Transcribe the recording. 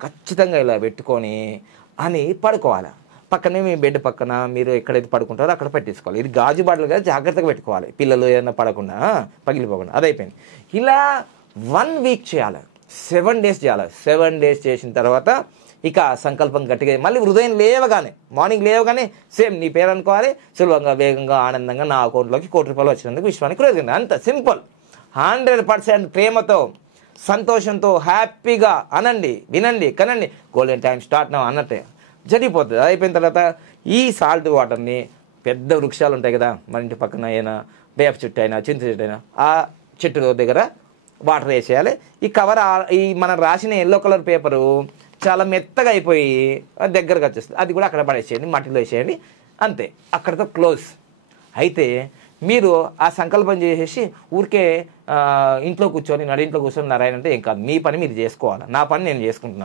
ఖచ్చితంగా ఇలా పెట్టుకొని అని పడుకోవాలి. పక్కనే మీ బెడ్ పక్కన మీరు ఎక్కడైతే పడుకుంటారో అక్కడ పెట్టేసుకోవాలి. ఇది గాజు బాటలు కదా, జాగ్రత్తగా పెట్టుకోవాలి, పిల్లలు ఏదైనా పడకుండా పగిలిపోకుండా. అదైపోయింది. ఇలా 1 వీక్ చేయాలి, 7 డేస్ చేయాలి. 7 డేస్ చేసిన తర్వాత ఇక సంకల్పం గట్టిగా మళ్ళీ ఉదయం లేవగానే, మార్నింగ్ లేవగానే సేమ్ నీ పేరు అనుకోవాలి. సులభంగా, వేగంగా, ఆనందంగా నా అకౌంట్లోకి ₹1,00,00,000 వచ్చినందుకు విశ్వానికి కృతజ్ఞత. అంత సింపుల్. 100% ప్రేమతో, సంతోషంతో, హ్యాపీగా అనండి, వినండి, కనండి. గోల్డెన్ టైం స్టార్ట్ నా అన్నట్టే జరిగిపోతుంది. అయిపోయిన తర్వాత ఈ సాల్ట్ వాటర్ని, పెద్ద వృక్షాలు ఉంటాయి కదా మన ఇంటి పక్కన, అయినా వేప చెట్టు అయినా, చింత చెట్టు అయినా, ఆ చెట్టు దగ్గర వాటర్ వేసేయాలి. ఈ కవర్, ఈ మనం రాసిన ఎల్లో కలర్ పేపరు చాలా మెత్తగా అయిపోయి దగ్గరకు వచ్చేస్తుంది. అది కూడా అక్కడ పడేసేయండి, మట్టిలో వేసేయండి. అంతే, అక్కడితో క్లోజ్. అయితే మీరు ఆ సంకల్పం చేసేసి ఊరికే ఇంట్లో కూర్చొని, నడింట్లో కూర్చొని నారాయణ అంటే ఏం కాదు. మీ పని మీరు చేసుకోవాలి, నా పని నేను చేసుకుంటున్నాను.